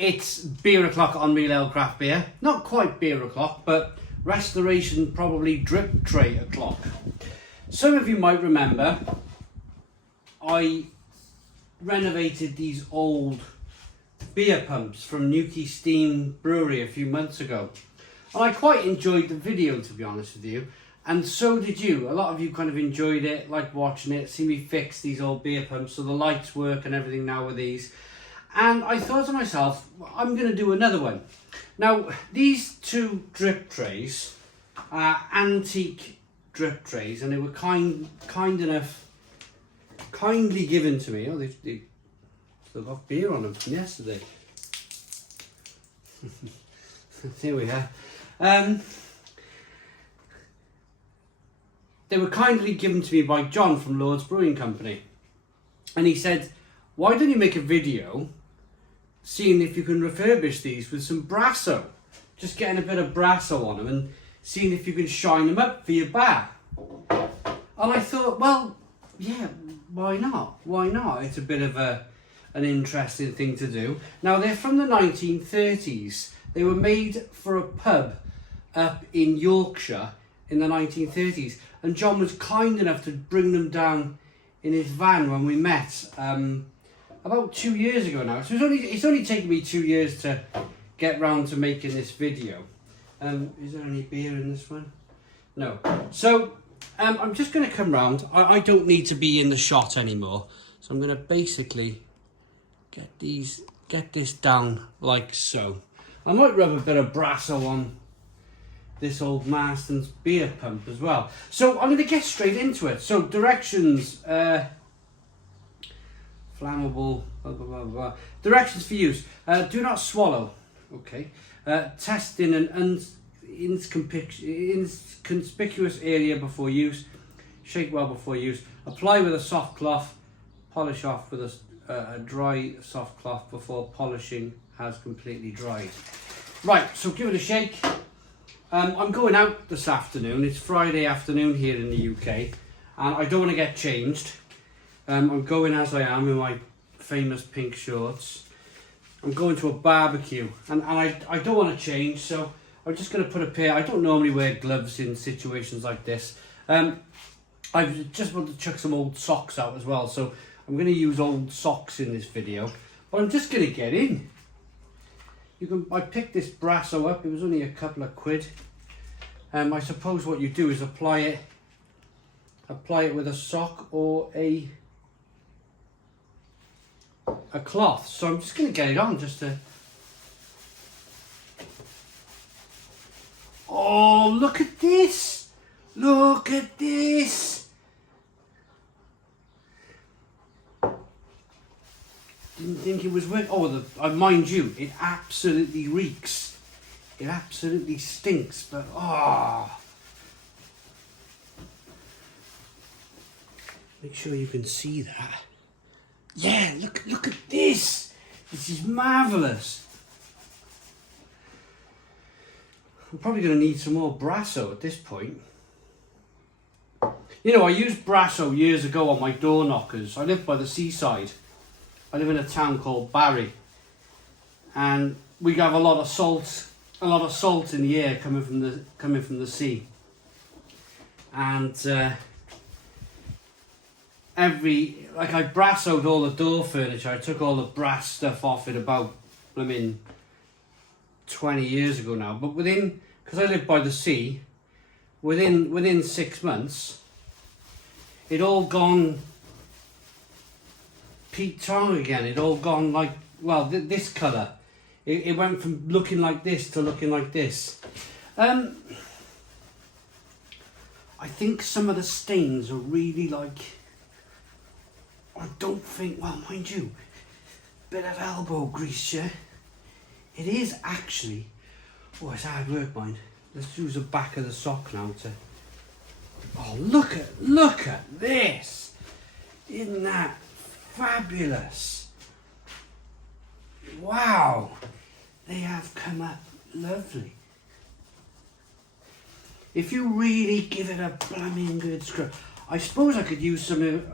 It's beer o'clock on Real Ale Craft Beer. Not quite beer o'clock, but restoration probably drip tray o'clock. Some of you might remember I renovated these old beer pumps from Newquay Steam Brewery a few months ago. And I quite enjoyed the video, to be honest with you. And so did you. A lot of you kind of enjoyed it, liked watching it, see me fix these old beer pumps so the lights work and everything now with these. And I thought to myself, I'm going to do another one. Now, these two drip trays are antique drip trays, and they were kindly given to me. Oh, they still got beer on them from yesterday. Here we are. They were kindly given to me by John from Lord's Brewing Company. And he said, why don't you make a video seeing if you can refurbish these with some Brasso? Just getting a bit of Brasso on them and seeing if you can shine them up for your bar. And I thought, well, yeah, why not? Why not? It's a bit of an interesting thing to do. Now, they're from the 1930s. They were made for a pub up in Yorkshire in the 1930s. And John was kind enough to bring them down in his van when we met about 2 years ago now. So it's only taken me 2 years to get round to making this video. Is there any beer in this one? No. So I'm just going to come round. I don't need to be in the shot anymore. So I'm going to basically get this down like so. I might rub a bit of Brasso on this old Marston's beer pump as well. So I'm going to get straight into it. So directions, flammable, blah, blah, blah, blah. Directions for use. Do not swallow. Okay. Test in an inconspicuous area before use. Shake well before use. Apply with a soft cloth. Polish off with a dry soft cloth before polishing has completely dried. Right, so give it a shake. I'm going out this afternoon. It's Friday afternoon here in the UK, and I don't want to get changed. I'm going as I am in my famous pink shorts. I'm going to a barbecue, and I don't want to change, so I'm just going to put a pair. I don't normally wear gloves in situations like this. I've just want to chuck some old socks out as well, so I'm going to use old socks in this video. But I'm just going to get in. I picked this Brasso up. It was only a couple of quid. I suppose what you do is apply it with a sock or a cloth. So I'm just going to get it on just to. Oh, look at this! Look at this! Didn't think it was worth. Oh, mind you, it absolutely reeks. It absolutely stinks, but make sure you can see that. Yeah, look at this. This is marvelous. I'm probably going to need some more Brasso at this point. You know, I used Brasso years ago on my door knockers. I live by the seaside. I live in a town called Barry, and we have a lot of salt in the air coming from the sea. And I brassoed all the door furniture. I took all the brass stuff off it about 20 years ago now. But because I live by the sea, within 6 months, it all gone Pete Tong again. It all gone like, well, this colour. It went from looking like this to looking like this. I think some of the stains are really like, I don't think, well, mind you, bit of elbow grease, yeah? It is actually, oh, it's hard work, mind. Let's use the back of the sock now to, oh, look at this. Isn't that fabulous? Wow, they have come up lovely. If you really give it a blooming good scrub, I suppose I could use some,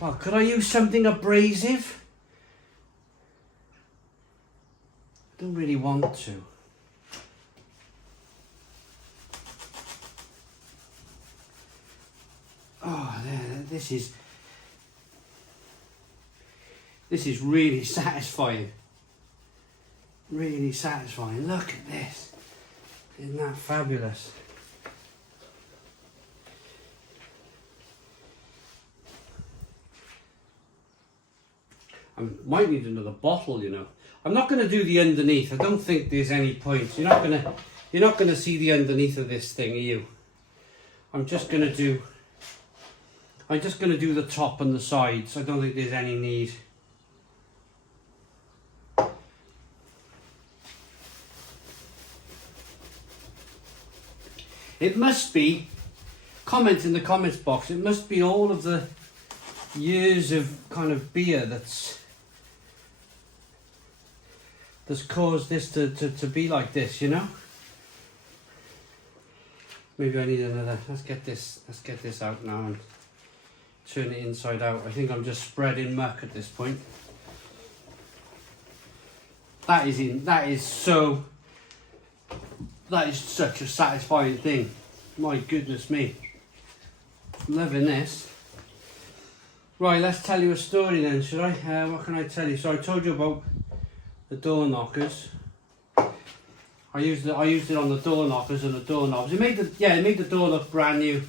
well, could I use something abrasive? Don't really want to. Oh, this is really satisfying. Really satisfying. Look at this. Isn't that fabulous? I might need another bottle, you know. I'm not going to do the underneath. I don't think there's any point. You're not going to see the underneath of this thing, are you? I'm just going to do the top and the sides. I don't think there's any need. It must be, comment in the comments box, it must be all of the years of kind of beer that's caused this to be like this, you know? Maybe I need another, let's get this out now and turn it inside out. I think I'm just spreading muck at this point. That is such a satisfying thing. My goodness me. I'm loving this. Right, let's tell you a story then, should I? What can I tell you? So I told you about the door knockers. I used it on the door knockers and the doorknobs. It made the door look brand new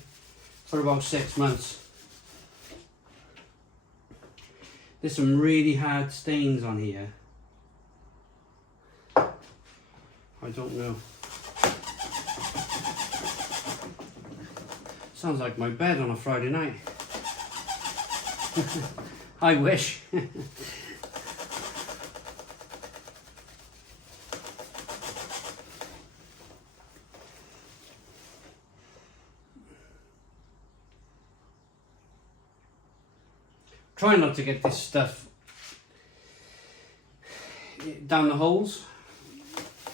for about 6 months. There's some really hard stains on here. I don't know. Sounds like my bed on a Friday night. I wish. Try not to get this stuff down the holes,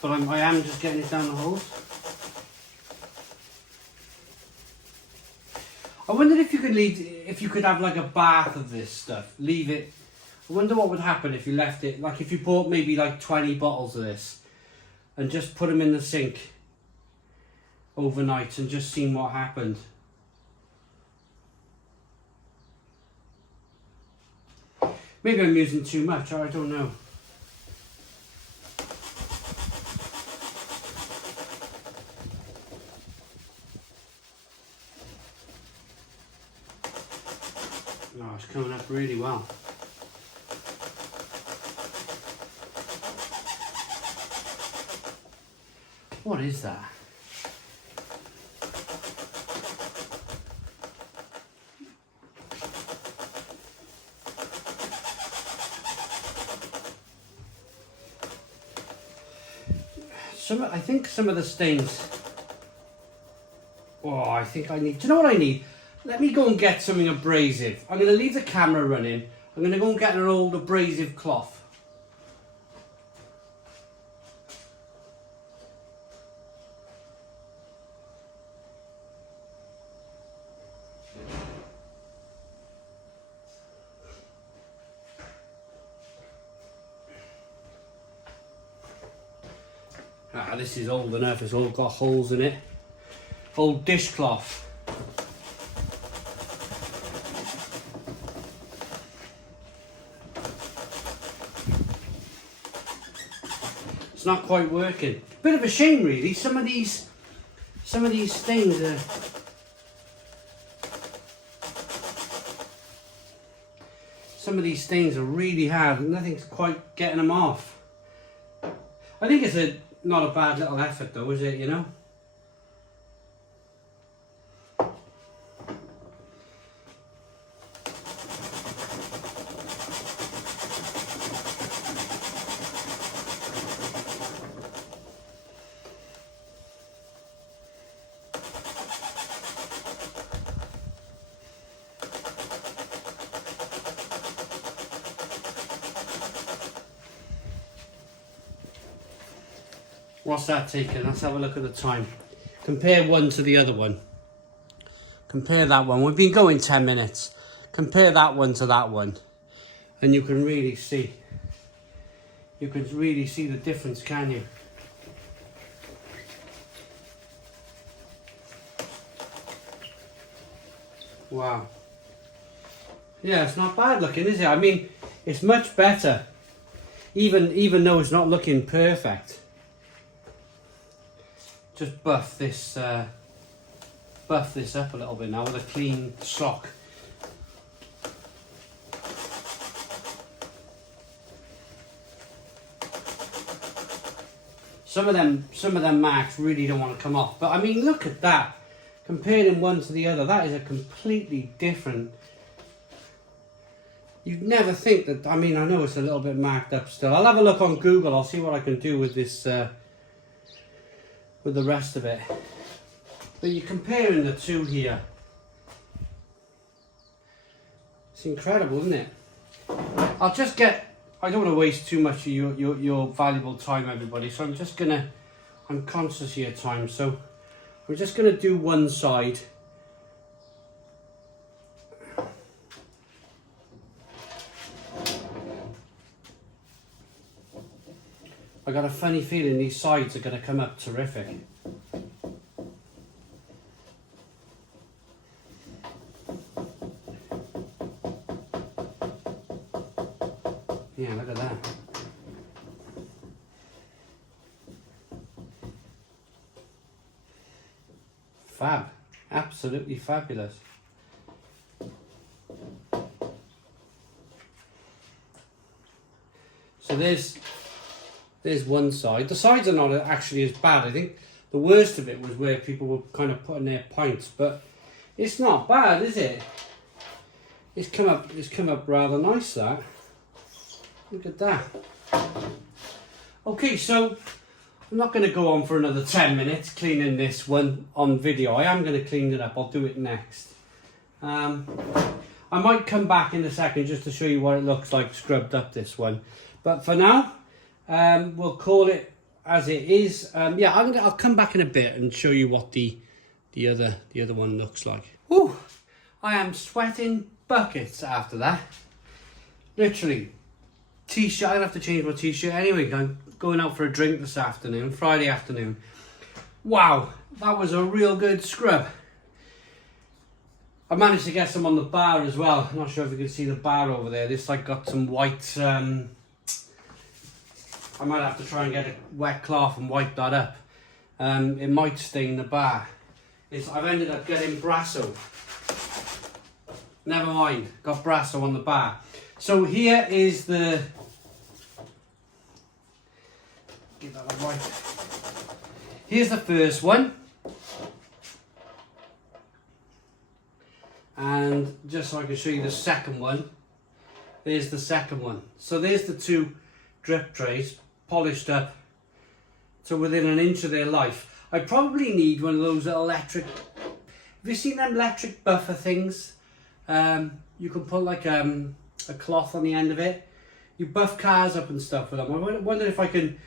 but I am just getting it down the holes. I wondered if you could have like a bath of this stuff, leave it. I wonder what would happen if you left it, like if you bought maybe like 20 bottles of this and just put them in the sink overnight and just seen what happened. Maybe I'm using too much, I don't know. Oh, it's coming up really well. What is that? I think some of the stains. Oh, I think I need. Do you know what I need? Let me go and get something abrasive. I'm going to leave the camera running. I'm going to go and get an old abrasive cloth. Ah, this is old enough. It's all got holes in it. Old dishcloth. It's not quite working. Bit of a shame, really. Some of these stains are. Some of these stains are really hard, and nothing's quite getting them off. I think it's not a bad little effort, though, is it? You know. What's that taking? Let's have a look at the time. Compare one to the other one. Compare that one. We've been going 10 minutes. Compare that one to that one. And you can really see. you can really see the difference, can you? Wow. Yeah, it's not bad looking, is it? I mean, it's much better, even though it's not looking perfect. Just buff this up a little bit now with a clean sock. Some of them marks really don't want to come off, but I mean, look at that. Comparing one to the other, that is a completely different. You'd never think that. I mean, I know it's a little bit marked up still. I'll have a look on Google. I'll see what I can do with this, with the rest of it. But you're comparing the two here. It's incredible, isn't it? I'll just get. I don't want to waste too much of your valuable time, everybody. So I'm conscious of your time. So we're just gonna do one side. I got a funny feeling these sides are gonna come up terrific. Yeah, look at that. Fab. Absolutely fabulous. So there's one side. The sides are not actually as bad. I think the worst of it was where people were kind of putting their points, but it's not bad, is it? It's come up rather nice, that. Look at that. Okay, so I'm not going to go on for another 10 minutes cleaning this one on video. I am going to clean it up. I'll do it next. I might come back in a second just to show you what it looks like scrubbed up, this one. But for now, we'll call it as it is. Yeah, I'll come back in a bit and show you what the other one looks like. Whew, I am sweating buckets after that. Literally. T-shirt, I'll have to change my t-shirt anyway. I'm going out for a drink this afternoon, Friday afternoon. Wow, that was a real good scrub. I managed to get some on the bar as well. I'm not sure if you can see the bar over there. This like got some white, I might have to try and get a wet cloth and wipe that up. It might stain the bar. I've ended up getting Brasso. Never mind, got Brasso on the bar. So here is the, give that a wipe. Here's the first one. And just so I can show you the second one, there's the second one. So there's the two drip trays, polished up to within an inch of their life. I probably need one of those electric, have you seen them electric buffer things? You can put like a cloth on the end of it. You buff cars up and stuff with them. I wonder if I can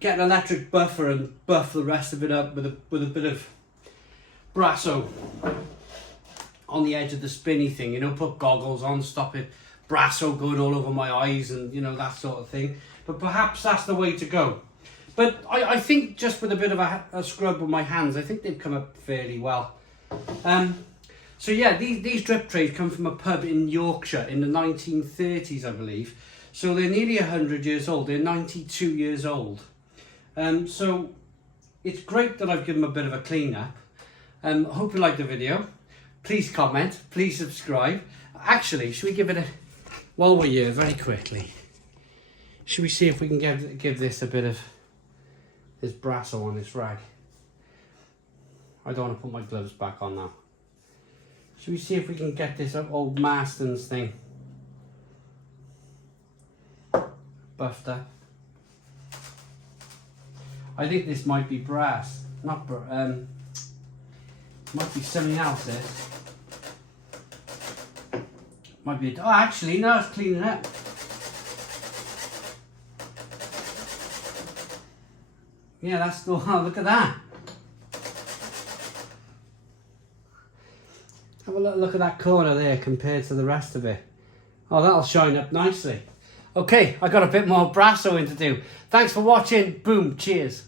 get an electric buffer and buff the rest of it up with a bit of Brasso on the edge of the spinny thing, you know, put goggles on, stop it, Brasso going all over my eyes and, you know, that sort of thing. But perhaps that's the way to go. But I think just with a bit of a scrub with my hands, I think they've come up fairly well. So yeah, these drip trays come from a pub in Yorkshire in the 1930s, I believe. So they're nearly 100 years old. They're 92 years old. So it's great that I've given them a bit of a clean up. Hope you like the video. Please comment, please subscribe. Actually, should we give it a, while we're here, very quickly, should we see if we can give this a bit of this Brasso on this rag? I don't want to put my gloves back on now. Should we see if we can get this old Marston's thing buffed up? I think this might be brass, not might be something else. This might be. Oh, actually, no, it's cleaning up. Yeah, that's the. Oh, look at that. Have a look at that corner there compared to the rest of it. Oh, that'll shine up nicely. Okay, I got a bit more Brasso in to do. Thanks for watching. Boom, cheers.